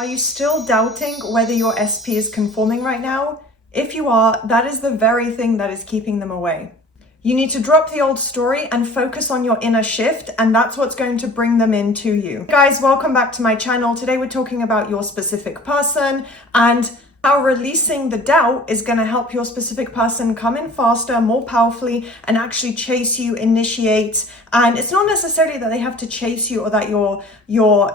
Are you still doubting whether your SP is conforming right now? If you are, that is the very thing that is keeping them away. You need to drop the old story and focus on your inner shift, and that's what's going to bring them into you. Hey guys, welcome back to my channel. Today we're talking about your specific person and how releasing the doubt is going to help your specific person come in faster, more powerfully, and actually chase you, initiate. And it's not necessarily that they have to chase you or that you're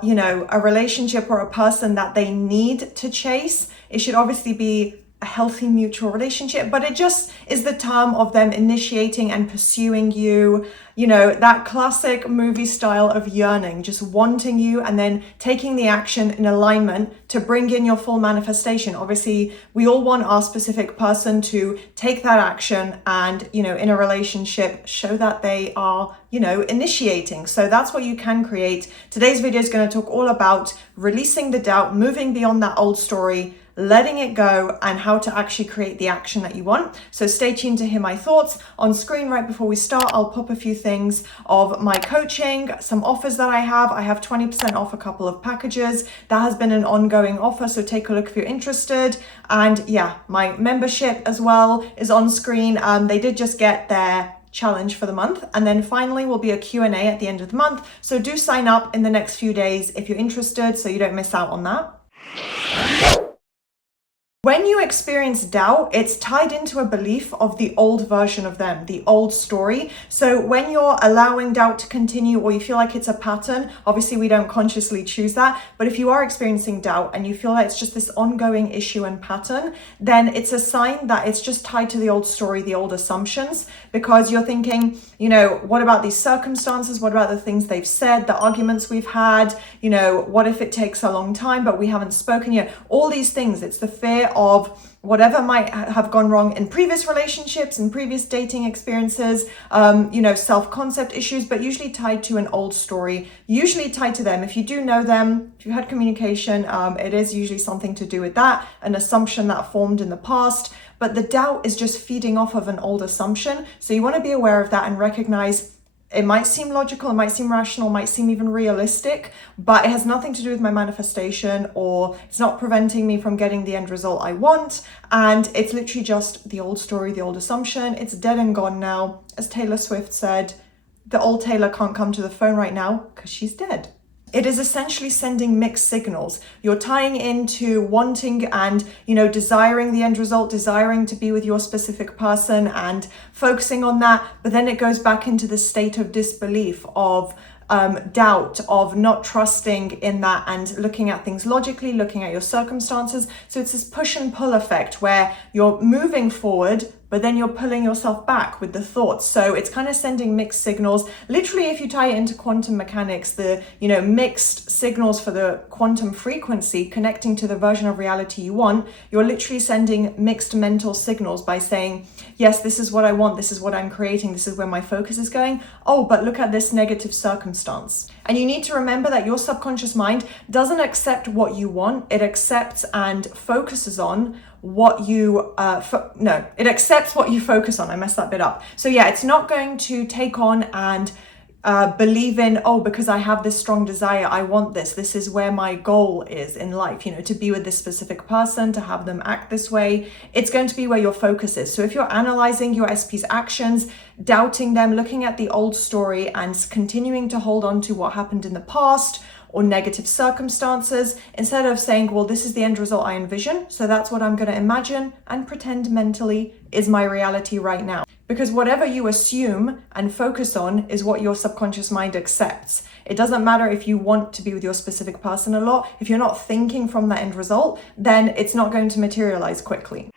a relationship or a person that they need to chase. It should obviously be a healthy mutual relationship, but it just is the term of them initiating and pursuing you, that classic movie style of yearning, just wanting you and then taking the action in alignment to bring in your full manifestation. Obviously, we all want our specific person to take that action and, in a relationship, show that they are, initiating. So that's what you can create. Today's video is going to talk all about releasing the doubt, moving beyond that old story, letting it go, and how to actually create the action that you want. So stay tuned to hear my thoughts. On screen right before we start, I'll pop a few things of my coaching, some offers that I have. I have 20% off a couple of packages. That has been an ongoing offer, so take a look if you're interested. And yeah, my membership as well is on screen. They did just get their challenge for the month, and then finally will be a Q&A at the end of the month. So do sign up in the next few days if you're interested so you don't miss out on that. When you experience doubt, it's tied into a belief of the old version of them, the old story. So when you're allowing doubt to continue or you feel like it's a pattern, obviously we don't consciously choose that, but if you are experiencing doubt and you feel like it's just this ongoing issue and pattern, then it's a sign that it's just tied to the old story, the old assumptions, because you're thinking, what about these circumstances? What about the things they've said, the arguments we've had? What if it takes a long time, but we haven't spoken yet? All these things, it's the fear of whatever might have gone wrong in previous relationships and previous dating experiences, self-concept issues, but usually tied to an old story, usually tied to them. If you do know them, if you had communication, it is usually something to do with that, an assumption that formed in the past. But the doubt is just feeding off of an old assumption. So you want to be aware of that and recognize it might seem logical, it might seem rational, it might seem even realistic, but it has nothing to do with my manifestation, or it's not preventing me from getting the end result I want. And it's literally just the old story, the old assumption. It's dead and gone now. As Taylor Swift said, the old Taylor can't come to the phone right now because she's dead. It is essentially sending mixed signals. You're tying into wanting and, desiring the end result, desiring to be with your specific person and focusing on that. But then it goes back into the state of disbelief, of doubt, of not trusting in that and looking at things logically, looking at your circumstances. So it's this push and pull effect where you're moving forward, but then you're pulling yourself back with the thoughts. So it's kind of sending mixed signals. Literally, if you tie it into quantum mechanics, the, mixed signals for the quantum frequency connecting to the version of reality you want, you're literally sending mixed mental signals by saying, yes, this is what I want. This is what I'm creating. This is where my focus is going. Oh, but look at this negative circumstance. And you need to remember that your subconscious mind doesn't accept what you want. It accepts and focuses on what you, it accepts what you focus on. I messed that bit up. So yeah, it's not going to take on and believe in, because I have this strong desire, I want this. This is where my goal is in life, to be with this specific person, to have them act this way. It's going to be where your focus is. So if you're analyzing your SP's actions, doubting them, looking at the old story and continuing to hold on to what happened in the past, or negative circumstances, instead of saying, well, this is the end result I envision, so that's what I'm going to imagine and pretend mentally is my reality right now. Because whatever you assume and focus on is what your subconscious mind accepts. It doesn't matter if you want to be with your specific person a lot. If you're not thinking from that end result, then it's not going to materialize quickly.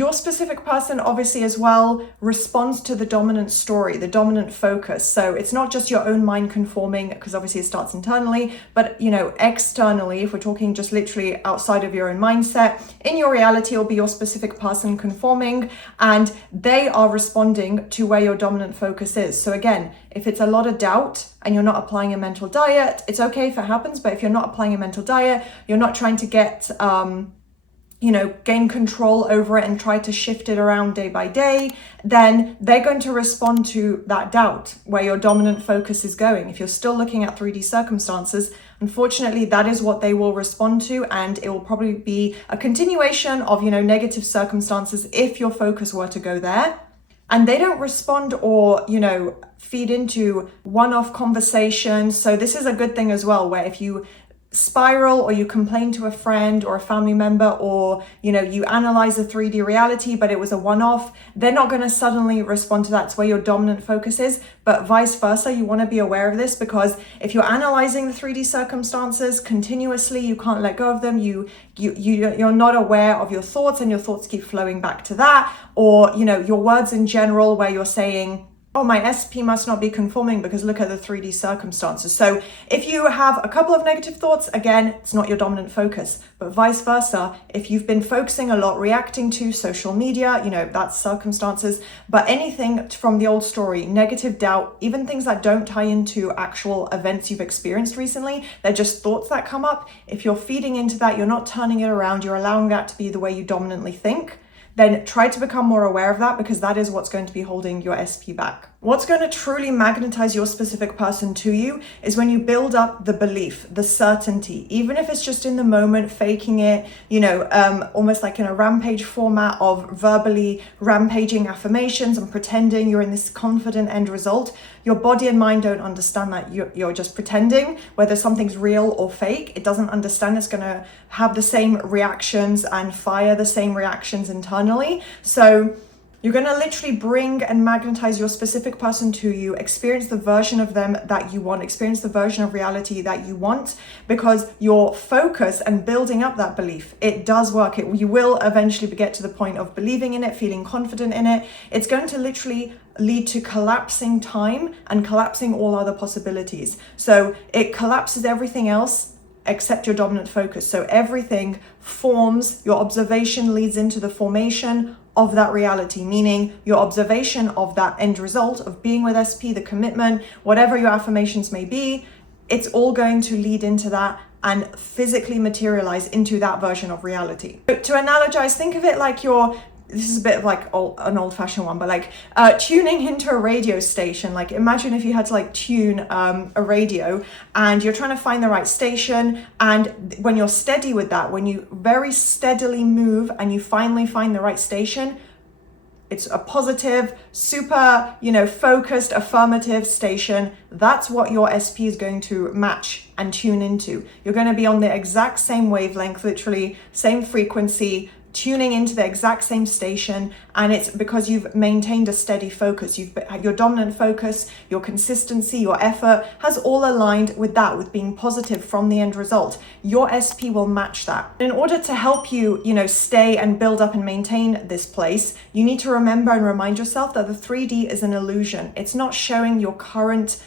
Your specific person obviously as well responds to the dominant story, the dominant focus. So it's not just your own mind conforming, because obviously it starts internally, but externally, if we're talking just literally outside of your own mindset, in your reality, it'll be your specific person conforming, and they are responding to where your dominant focus is. So again, if it's a lot of doubt and you're not applying a mental diet, it's okay if it happens, but if you're not applying a mental diet, you're not trying to get, gain control over it and try to shift it around day by day, then they're going to respond to that doubt where your dominant focus is going. If you're still looking at 3D circumstances, unfortunately, that is what they will respond to, and it will probably be a continuation of, negative circumstances if your focus were to go there. And they don't respond or, feed into one-off conversations. So this is a good thing as well, where if you spiral or you complain to a friend or a family member, or you analyze the 3D reality but it was a one-off, they're not going to suddenly respond to that. It's where your dominant focus is. But vice versa, you want to be aware of this, because if you're analyzing the 3D circumstances continuously, you can't let go of them, you're not aware of your thoughts, and your thoughts keep flowing back to that, or your words in general, where you're saying, oh, my SP must not be conforming because look at the 3D circumstances. So if you have a couple of negative thoughts, again, it's not your dominant focus. But vice versa, if you've been focusing a lot, reacting to social media, that's circumstances, but anything from the old story, negative doubt, even things that don't tie into actual events you've experienced recently, they're just thoughts that come up. If you're feeding into that, you're not turning it around, you're allowing that to be the way you dominantly think, then try to become more aware of that, because that is what's going to be holding your SP back. What's going to truly magnetize your specific person to you is when you build up the belief, the certainty, even if it's just in the moment, faking it, almost like in a rampage format of verbally rampaging affirmations and pretending you're in this confident end result. Your body and mind don't understand that you're just pretending, whether something's real or fake. It doesn't understand it's going to have the same reactions and fire the same reactions internally. So you're going to literally bring and magnetize your specific person to you, experience the version of them that you want, experience the version of reality that you want, because your focus and building up that belief, it does work. You will eventually get to the point of believing in it, feeling confident in it. It's going to literally lead to collapsing time and collapsing all other possibilities. So it collapses everything else except your dominant focus. So everything forms, your observation leads into the formation of that reality, meaning your observation of that end result of being with SP, the commitment, whatever your affirmations may be, it's all going to lead into that and physically materialize into that version of reality. So to analogize, think of it like this is a bit of like an old-fashioned one, but like tuning into a radio station. Like imagine if you had to tune a radio and you're trying to find the right station, and when you're steady with that, when you very steadily move and you finally find the right station, it's a positive, super, focused, affirmative station. That's what your SP is going to match and tune into. You're going to be on the exact same wavelength, literally same frequency, tuning into the exact same station, and it's because you've maintained a steady focus. Your dominant focus, your consistency, your effort has all aligned with that, with being positive from the end result. Your SP will match that. In order to help you, stay and build up and maintain this place, you need to remember and remind yourself that the 3D is an illusion. It's not showing your current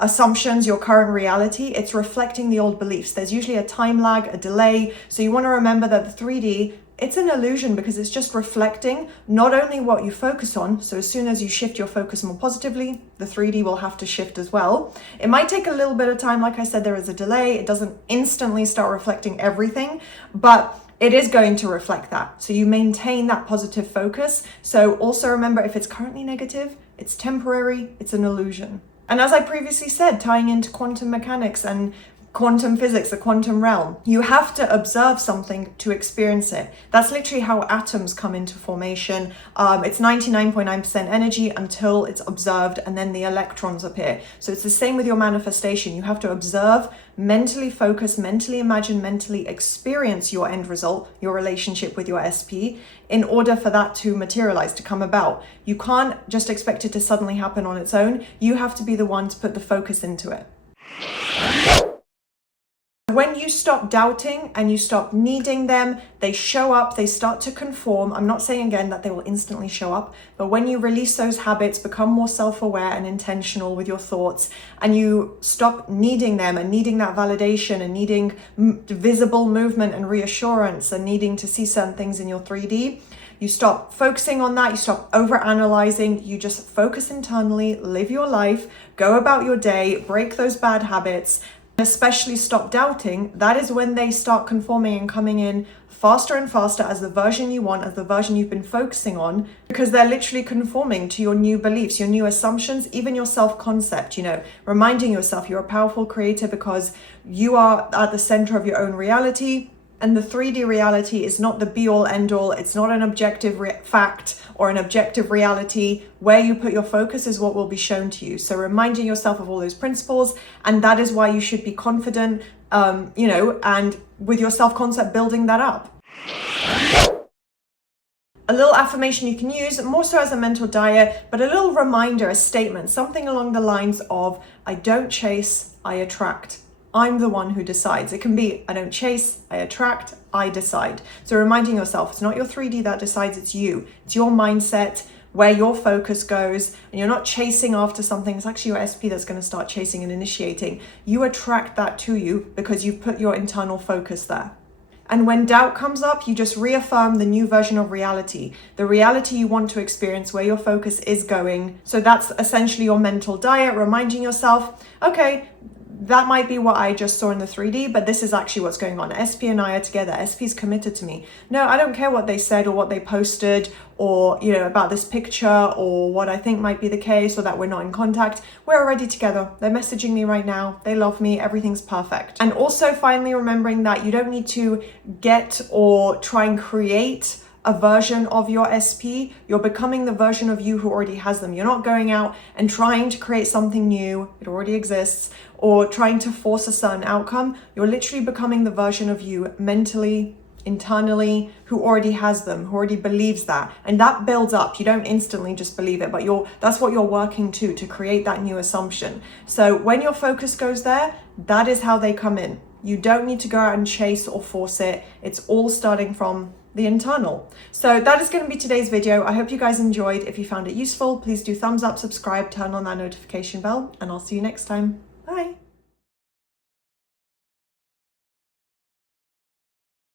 assumptions, your current reality. It's reflecting the old beliefs. There's usually a time lag, a delay. So you want to remember that the 3D, it's an illusion because it's just reflecting not only what you focus on. So as soon as you shift your focus more positively, the 3D will have to shift as well. It might take a little bit of time. Like I said, there is a delay. It doesn't instantly start reflecting everything, but it is going to reflect that. So you maintain that positive focus. So also remember, if it's currently negative, it's temporary, it's an illusion. And as I previously said, tying into quantum mechanics and quantum physics, the quantum realm, you have to observe something to experience it. That's literally how atoms come into formation. It's 99.9% energy until it's observed, and then the electrons appear. So it's the same with your manifestation. You have to observe, mentally focus, mentally imagine, mentally experience your end result, your relationship with your SP, in order for that to materialize, to come about. You can't just expect it to suddenly happen on its own. You have to be the one to put the focus into it. When you stop doubting and you stop needing them, they show up, they start to conform. I'm not saying again that they will instantly show up, but when you release those habits, become more self-aware and intentional with your thoughts, and you stop needing them and needing that validation and needing visible movement and reassurance and needing to see certain things in your 3D, you stop focusing on that, you stop over-analyzing, you just focus internally, live your life, go about your day, break those bad habits, especially stop doubting, that is when they start conforming and coming in faster and faster as the version you want, as the version you've been focusing on, because they're literally conforming to your new beliefs, your new assumptions, even your self-concept, reminding yourself you're a powerful creator because you are at the center of your own reality. And the 3D reality is not the be-all, end-all. It's not an objective fact or an objective reality. Where you put your focus is what will be shown to you. So reminding yourself of all those principles, and that is why you should be confident, and with your self-concept, building that up. A little affirmation you can use, more so as a mental diet, but a little reminder, a statement, something along the lines of, I don't chase, I attract. I'm the one who decides. It can be, I don't chase, I attract, I decide. So reminding yourself, it's not your 3D that decides, it's you. It's your mindset, where your focus goes, and you're not chasing after something. It's actually your SP that's going to start chasing and initiating. You attract that to you because you've put your internal focus there. And when doubt comes up, you just reaffirm the new version of reality, the reality you want to experience, where your focus is going. So that's essentially your mental diet, reminding yourself, okay, that might be what I just saw in the 3D, but this is actually what's going on. SP and I are together. SP is committed to me. No, I don't care what they said or what they posted or, about this picture or what I think might be the case or that we're not in contact. We're already together. They're messaging me right now. They love me. Everything's perfect. And also finally remembering that you don't need to get or try and create a version of your SP. You're becoming the version of you who already has them. You're not going out and trying to create something new. It already exists. Or trying to force a certain outcome. You're literally becoming the version of you mentally, internally, who already has them, who already believes that. And that builds up. You don't instantly just believe it, but that's what you're working to create that new assumption. So when your focus goes there, that is how they come in. You don't need to go out and chase or force it. It's all starting from the internal. So that is going to be today's video. I hope you guys enjoyed. If you found it useful, please do thumbs up, subscribe, turn on that notification bell, and I'll see you next time. Bye.